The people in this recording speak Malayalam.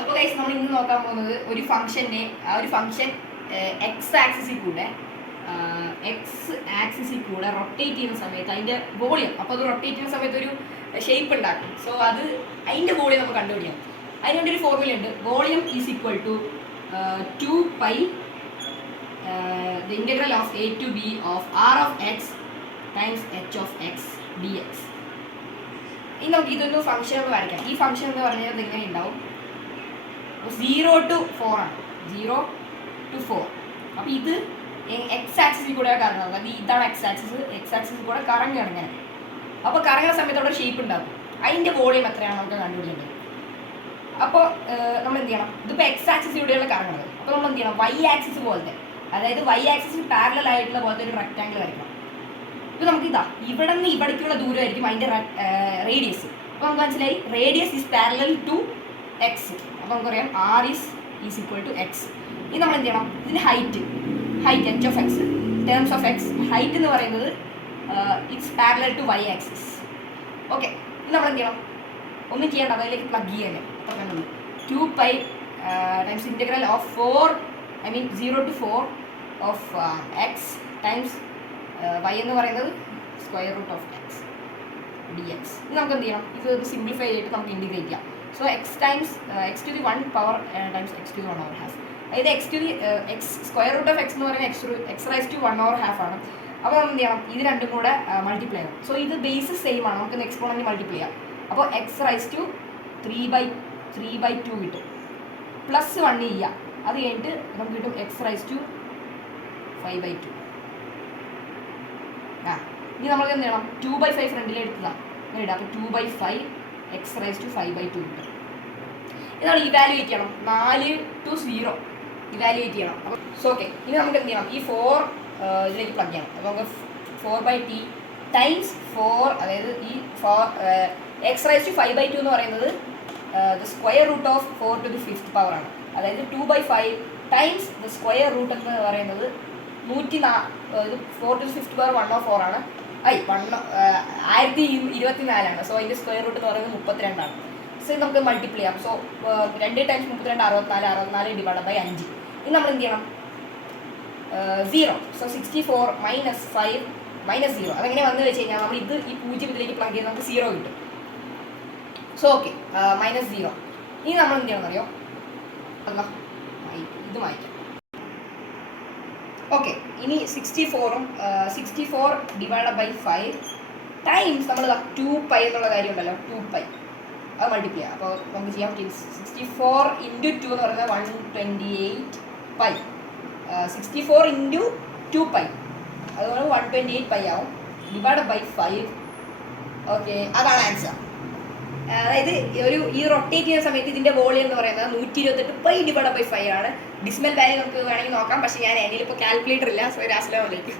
അപ്പോൾ ഗൈസ് നമ്മൾ ഇന്ന് നോക്കാൻ പോകുന്നത് ഒരു ഫംഗ്ഷനെ ആ ഒരു ഫംഗ്ഷൻ എക്സ് ആക്സിസിൽ കൂടെ റൊട്ടേറ്റ് ചെയ്യുന്ന സമയത്ത് അതിൻ്റെ വോളിയം, അപ്പോൾ അത് റൊട്ടേറ്റ് ചെയ്യുന്ന സമയത്ത് ഒരു ഷേപ്പ് ഉണ്ടാക്കും. സോ അത് അതിൻ്റെ വോളിയം നമുക്ക് കണ്ടുപിടിക്കാം. അതിനുവേണ്ടി ഒരു ഫോർമുല ഉണ്ട്. Volume is equal to 2π the integral of a to b of r of x times h of x dx. ഇനി നമുക്ക് ഇതൊരു ഫംഗ്ഷൻ ഒന്ന് വരയ്ക്കാം. ഈ ഫംഗ്ഷൻ എന്ന് പറഞ്ഞാൽ എങ്ങനെ ഉണ്ടാവും? 0 to 4 ആണ്. 0 to 4. അപ്പോൾ ഇത് എക്സ് ആക്സിസിൽ കൂടെ കറങ്ങുന്നത്. അതായത് ഇതാണ് എക്സ് ആക്സിസിൽ കൂടെ കറങ്ങുകയാണ് ഇങ്ങനെ. അപ്പോൾ കറങ്ങുന്ന സമയത്ത് അവിടെ ഷേപ്പ് ഉണ്ടാകും. അതിൻ്റെ വോളിയം എത്രയാണ് നമുക്ക് കണ്ടുപിടിക്കേണ്ടത്. അപ്പോൾ നമ്മൾ എന്ത് ചെയ്യണം? ഇതിപ്പോൾ എക്സ് ആക്സിസിലൂടെയുള്ള കറങ്ങുന്നത്. അപ്പോൾ നമ്മൾ എന്ത് ചെയ്യണം? വൈ ആക്സിസ് പോലത്തെ, അതായത് വൈ ആക്സിസിന് പാരലൽ ആയിട്ടുള്ള പോലത്തെ ഒരു റെക്റ്റാങ്കിൾ വരയ്ക്കണം. ഇപ്പോൾ നമുക്ക് ഇതാ ഇവിടെ നിന്ന് ഇവിടേക്കുള്ള ദൂരമായിരിക്കും അതിൻ്റെ റേഡിയസ്. അപ്പോൾ നമുക്ക് മനസ്സിലായി radius is parallel to X. അപ്പോൾ നമുക്കറിയാം R is equal to X. ഇനി നമ്മൾ എന്ത് ചെയ്യണം? ഇതിൻ്റെ height H of X times of X height എന്ന് പറയുന്നത് it's parallel to Y axis. Okay, ഇത് നമ്മൾ എന്ത് ചെയ്യണം? ഒന്നും ചെയ്യേണ്ട, അതിലേക്ക് പ്ലഗ് ചെയ്യല്ലേ. അത്ര കണ്ടുള്ളൂ. 2π times integral of 0 to 4 of x times y എന്ന് പറയുന്നത് square root of x d x. ഇത് നമുക്ക് എന്ത് ചെയ്യണം? ഇത് സിംപ്ലിഫൈ ചെയ്തിട്ട് നമുക്ക് ഇൻറ്റിഗ്രേറ്റ് ചെയ്യാം. So x times x to the 1 power times x to the 1 over half. അതായത് x square root of x എന്ന് പറയുന്നത് x raise to 1 over half ആണ്. അപ്പോൾ നമ്മൾ എന്ത് ചെയ്യണം? ഇത് രണ്ടും കൂടെ മൾട്ടിപ്ലൈ ചെയ്യണം. സോ ഇത് ബേസ് സെയിം ആണ്, നമുക്ക് എക്സ്പോണൻറ്റ് മൾട്ടിപ്ലൈ ചെയ്യാം. അപ്പോൾ എക്സ് റൈസ് ടു 3/2 കിട്ടും. പ്ലസ് 1 ചെയ്യാം. അത് കഴിഞ്ഞിട്ട് നമുക്ക് കിട്ടും എക്സ് റൈസ് ടു 5/2. ഇനി നമുക്ക് എന്ത് ചെയ്യണം? 2/5 ഫ്രണ്ടിൽ എടുത്തതാണ് അങ്ങനെ ഇടാം. അപ്പോൾ 2/5 എക്സ് റൈസ് ടു 5/2 കിട്ടും. ഇത് നമ്മൾ ഇവാലുവേറ്റ് ചെയ്യണം. 4 to 0 ഇവാലുവേറ്റ് ചെയ്യണം. അപ്പോൾ ഓക്കെ, ഇനി നമുക്ക് എന്ത് ചെയ്യണം? ഈ 4 ഇതിലേക്ക് പ്ലഗ് ചെയ്യണം. അപ്പോൾ നമുക്ക് 4/t ടൈംസ് 4, അതായത് ഈ എക്സ് റൈസ് ടു 5/2 എന്ന് പറയുന്നത് the square root of 4 to the 5th power ആണ്. അതായത് 2/5 ടൈംസ് ദ സ്ക്വയർ റൂട്ട് എന്ന് പറയുന്നത് 4 to the 5th പവർ 1/4 ആണ്. 1024 ആണ്. സോ അതിൻ്റെ സ്ക്വയർ റൂട്ട് എന്ന് പറയുന്നത് 32 ആണ്. സോ ഇത് നമുക്ക് മൾട്ടിപ്ലൈ ചെയ്യാം. So 2 times 32 64 divide by 5. ഇനി നമ്മൾ എന്ത് ചെയ്യണം? 0. സോ 64 -5 -0 അതെങ്ങനെ വന്നു വെച്ച് കഴിഞ്ഞാൽ നമ്മൾ ഇത് ഈ 0 ഇതിലേക്ക് പ്ലഗ് ചെയ്ത് നമുക്ക് 0 കിട്ടും. So okay, -0. ഇനി നമ്മൾ എന്ത് ചെയ്യണം അറിയോ? ഇത് വായിക്കാം. ഓക്കെ, ഇനി 64 ഡിവൈഡ് ബൈ 5 ടൈംസ് നമ്മൾ 2π എന്നുള്ള കാര്യം ഉണ്ടല്ലോ, 2π അത് മൾട്ടിപ്ലൈ ചെയ്യാം. അപ്പോൾ നമുക്ക് ചെയ്യാം 64 × 2 എന്ന് പറയുന്നത് 128π. 64 × 2π അതുകൊണ്ട് 128π ആവും. Divide by 5. ഓക്കെ, അതാണ് ആൻസർ. അതായത് ഈ റൊട്ടേറ്റ് ചെയ്യുന്ന സമയത്ത് ഇതിൻ്റെ വോളിയം എന്ന് പറയുന്നത് 128π ഡിവൈഡ് ബൈ 5 ആണ്. ഡിസിമൽ വാല്യൂ നമുക്ക് വേണമെങ്കിൽ നോക്കാം, പക്ഷേ ഞാൻ എൻ്റെ ഇപ്പോൾ കാൽക്കുലേറ്റർ ഇല്ല. സോ അസ്സലാമു അലൈക്കും.